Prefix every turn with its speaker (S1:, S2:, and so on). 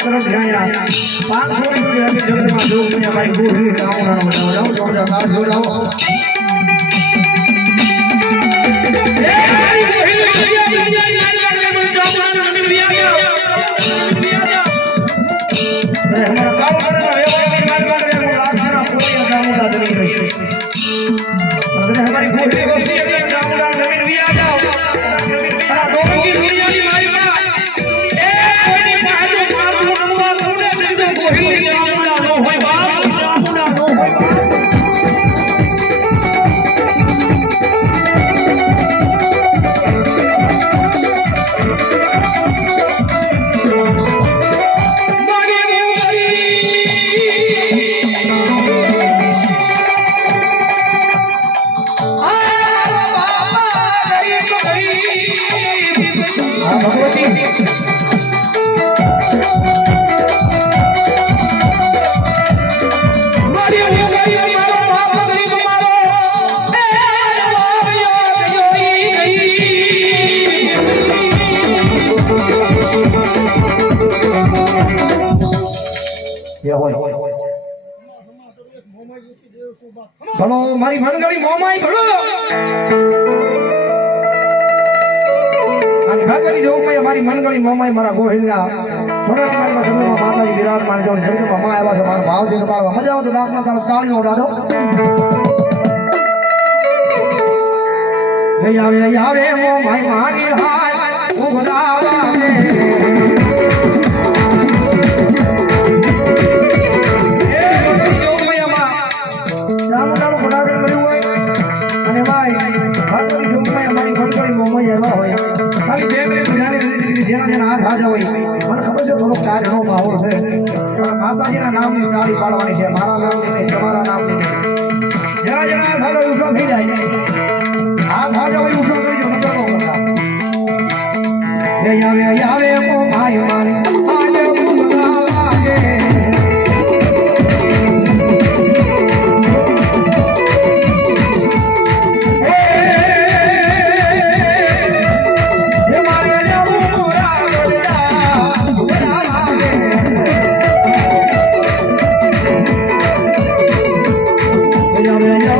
S1: પાંચસો રૂપિયા જગતમાં જોગ મેં ભાઈ રામ રામ રામ જોરદાર તાળ જોડાવો અરે મારી ભણગાવી મોમાય ભણો અને ભાગરી જોઉં મેં મારી મનગળી મોમાઈ મારા ગોહિલના મારી જમીનમાં માતાજી વિરાજમાન જો જમીનમાં માં આવ્યા છે, મારો ભાવ છે મારો મજા આવે તો દાખલા તારો તાળીઓ ઉડાડો. હે આવે આવે મોમાઈ મારી હાય ઉભરાવે મેં અને ભાઈ ભાગવતી જોગમાં અમારી મનગળી મોમાઈ આવ્યા હોય. હોય મને ખબર છે, થોડોક કાર્યનો માહોલ છે. માતાજીના નામની તાળી પાડવાની છે. મારા નામની તમારા નામની જરા હાથ હાજર થઈ જાય Oiga,